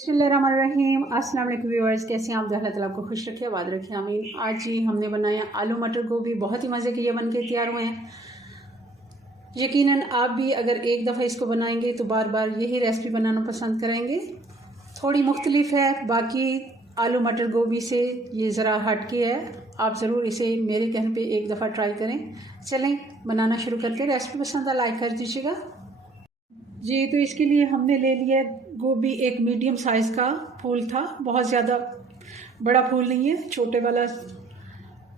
बिस्मिल्लाहिर्रहमानिर्रहीम। अस्सलाम वालेकुम व्यूअर्स, कैसे हैं आप? अल्लाह ताला आपको खुश रखे, आबाद रखे, आमीन। आज जी हमने बनाया आलू मटर गोभी, बहुत ही मज़े के ये बन के तैयार हुए हैं। यकीनन आप भी अगर एक दफ़ा इसको बनाएंगे तो बार बार यही रेसिपी बनाना पसंद करेंगे। थोड़ी मुख्तलिफ है बाकी आलू मटर गोभी से, ये ज़रा हट के है। आप ज़रूर इसे मेरे कहने पे एक दफ़ा ट्राई करें। चलें बनाना शुरू करते हैं। रेसिपी पसंद है लाइक कर दीजिएगा जी। तो इसके लिए हमने ले लिया गोभी, एक मीडियम साइज़ का फूल था, बहुत ज़्यादा बड़ा फूल नहीं है, छोटे वाला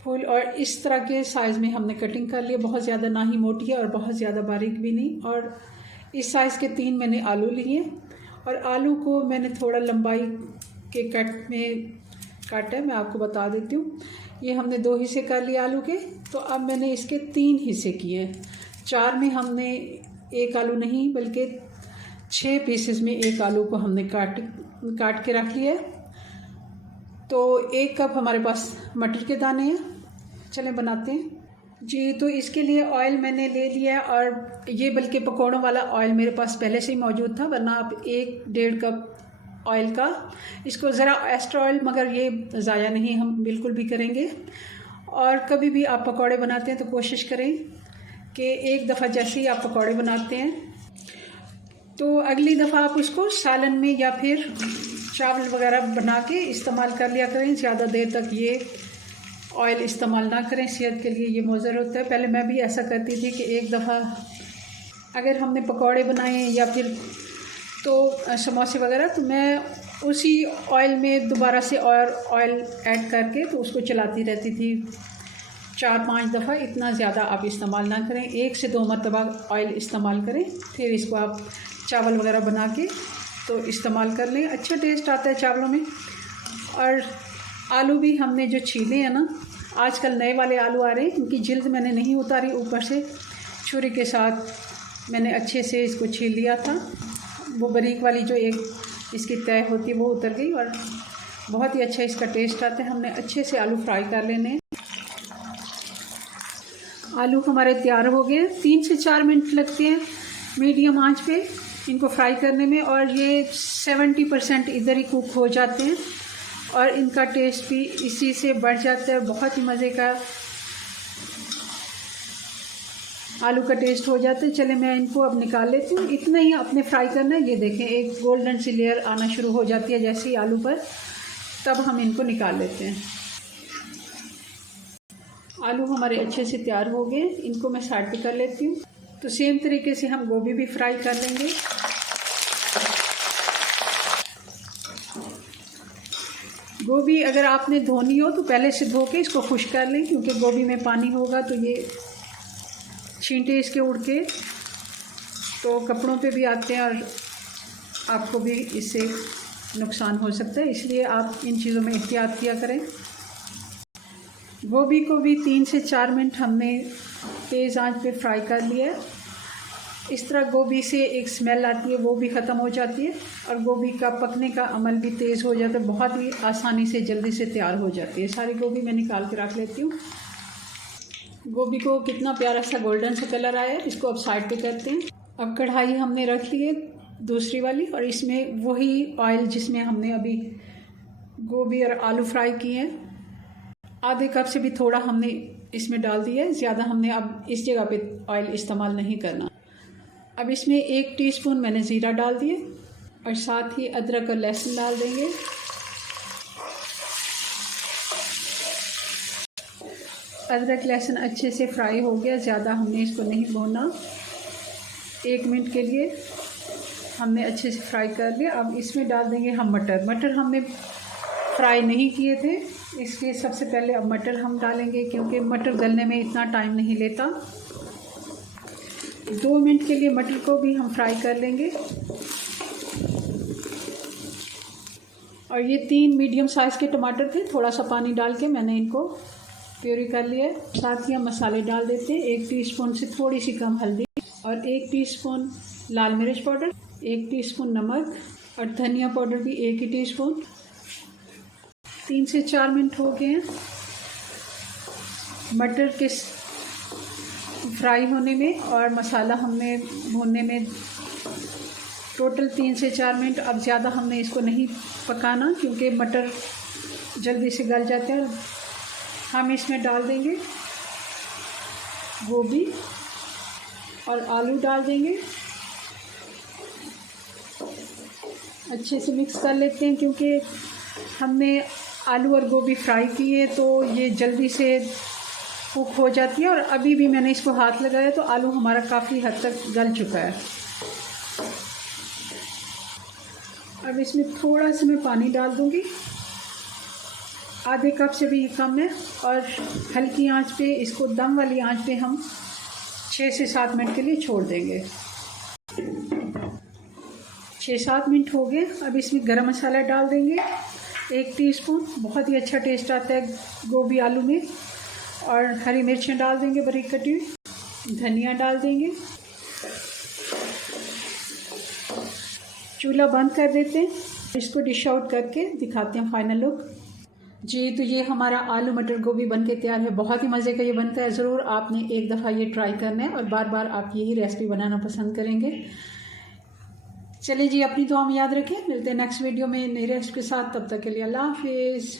फूल। और इस तरह के साइज़ में हमने कटिंग कर लिया, बहुत ज़्यादा ना ही मोटी है और बहुत ज़्यादा बारीक भी नहीं। और इस साइज़ के 3 मैंने आलू लिए और आलू को मैंने थोड़ा लंबाई के कट में काटा है, मैं आपको बता देती हूँ। ये हमने 2 हिस्से कर लिए आलू के। तो अब मैंने इसके 3 हिस्से किए हैं। 4 में हमने एक आलू नहीं बल्कि 6 पीसेस में एक आलू को हमने काट के रख लिया है। तो 1 कप हमारे पास मटर के दाने हैं। चलें बनाते हैं जी। तो इसके लिए ऑयल मैंने ले लिया है और ये बल्कि पकौड़ों वाला ऑयल मेरे पास पहले से ही मौजूद था, वरना आप 1-1.5 कप ऑयल का, इसको ज़रा एक्स्ट्रा ऑयल, मगर ये ज़ाया नहीं हम बिल्कुल भी करेंगे। और कभी भी आप पकौड़े बनाते हैं तो कोशिश करें कि एक दफ़ा जैसे ही आप पकौड़े बनाते हैं तो अगली दफ़ा आप उसको सालन में या फिर चावल वगैरह बना के इस्तेमाल कर लिया करें। ज़्यादा देर तक ये ऑयल इस्तेमाल ना करें, सेहत के लिए ये मुज़र होता है। पहले मैं भी ऐसा करती थी कि एक दफ़ा अगर हमने पकौड़े बनाए या फिर तो समोसे वगैरह, तो मैं उसी ऑयल में दोबारा से और ऑयल ऐड करके तो उसको चलाती रहती थी 4-5 दफ़ा। इतना ज़्यादा आप इस्तेमाल ना करें, 1 से 2 मरतबा ऑयल इस्तेमाल करें, फिर इसको आप चावल वगैरह बना के तो इस्तेमाल कर लें। अच्छा टेस्ट आता है चावलों में। और आलू भी हमने जो छीले हैं ना, आजकल नए वाले आलू आ रहे हैं, इनकी जिल्द मैंने नहीं उतारी, ऊपर से छुरी के साथ मैंने अच्छे से इसको छील लिया था। वो बारीक वाली जो एक इसकी तय होती है वो उतर गई और बहुत ही अच्छा इसका टेस्ट आता है। हमने अच्छे से आलू फ्राई कर लेने हैं। आलू हमारे तैयार हो गए। 3 से 4 मिनट लगते हैं मीडियम आंच पे इनको फ्राई करने में, और ये 70% इधर ही कुक हो जाते हैं और इनका टेस्ट भी इसी से बढ़ जाता है। बहुत ही मज़े का आलू का टेस्ट हो जाता है। चले मैं इनको अब निकाल लेती हूँ। इतना ही आपने फ्राई करना है। ये देखें एक गोल्डन सी लेयर आना शुरू हो जाती है जैसे ही आलू पर, तब हम इनको निकाल लेते हैं। आलू हमारे अच्छे से तैयार हो गए, इनको मैं साइड पे कर लेती हूँ। तो सेम तरीके से हम गोभी भी फ्राई कर लेंगे। गोभी अगर आपने धोनी हो तो पहले से धो के इसको खुश्क कर लें, क्योंकि गोभी में पानी होगा तो ये छींटे इसके उड़ के तो कपड़ों पे भी आते हैं और आपको भी इससे नुकसान हो सकता है, इसलिए आप इन चीज़ों में एहतियात किया करें। गोभी को भी 3 से 4 मिनट हमने तेज़ आंच पे फ्राई कर लिया है। इस तरह गोभी से एक स्मेल आती है, वो भी ख़त्म हो जाती है और गोभी का पकने का अमल भी तेज़ हो जाता है। बहुत ही आसानी से जल्दी से तैयार हो जाती है। सारी गोभी मैं निकाल के रख लेती हूँ। गोभी को कितना प्यारा सा गोल्डन सा कलर आया है। इसको अब साइड पे करते हैं। अब कढ़ाई हमने रख ली है दूसरी वाली, और इसमें वही ऑयल जिसमें हमने अभी गोभी और आलू फ्राई किए हैं, आधे कप से भी थोड़ा हमने इसमें डाल दिया है। ज़्यादा हमने अब इस जगह पे ऑयल इस्तेमाल नहीं करना। अब इसमें 1 टीस्पून मैंने ज़ीरा डाल दिए और साथ ही अदरक और लहसुन डाल देंगे। अदरक लहसुन अच्छे से फ्राई हो गया, ज़्यादा हमने इसको नहीं भूनना। 1 मिनट के लिए हमने अच्छे से फ्राई कर लिया। अब इसमें डाल देंगे हम मटर हमने फ्राई नहीं किए थे, इसलिए सबसे पहले अब मटर हम डालेंगे, क्योंकि मटर गलने में इतना टाइम नहीं लेता। 2 मिनट के लिए मटर को भी हम फ्राई कर लेंगे। और ये 3 मीडियम साइज़ के टमाटर थे, थोड़ा सा पानी डाल के मैंने इनको प्यूरी कर लिया है। साथ ही हम मसाले डाल देते हैं। 1 टीस्पून से थोड़ी सी कम हल्दी और 1 टीस्पून लाल मिर्च पाउडर, 1 टीस्पून नमक और धनिया पाउडर भी 1 ही टीस्पून। 3 से 4 मिनट हो गए हैं मटर के फ्राई होने में और मसाला हमने भूनने में टोटल 3 से 4 मिनट। अब ज़्यादा हमने इसको नहीं पकाना क्योंकि मटर जल्दी से गल जाते हैं। हम इसमें डाल देंगे गोभी और आलू डाल देंगे। अच्छे से मिक्स कर लेते हैं क्योंकि हमने आलू और गोभी फ्राई किए तो ये जल्दी से कुक हो जाती है। और अभी भी मैंने इसको हाथ लगाया तो आलू हमारा काफ़ी हद तक गल चुका है। अब इसमें थोड़ा सा मैं पानी डाल दूँगी, आधे कप से भी कम है। और हल्की आंच पे इसको, दम वाली आंच पे हम 6 से 7 मिनट के लिए छोड़ देंगे। 6-7 मिनट हो गए। अब इसमें गरम मसाला डाल देंगे 1 टीस्पून। बहुत ही अच्छा टेस्ट आता है गोभी आलू में। और हरी मिर्चें डाल देंगे बारीक कटी हुई, धनिया डाल देंगे। चूल्हा बंद कर देते हैं, इसको डिश आउट करके दिखाते हैं फाइनल लुक। जी, तो ये हमारा आलू मटर गोभी बनके तैयार है। बहुत ही मज़े का ये बनता है। ज़रूर आपने एक दफ़ा ये ट्राई करना है और बार बार आप यही रेसिपी बनाना पसंद करेंगे। चलिए जी, अपनी दुआ में याद रखें। मिलते हैं नेक्स्ट वीडियो में नई रेसिपी के साथ। तब तक के लिए अल्लाह हाफिज़।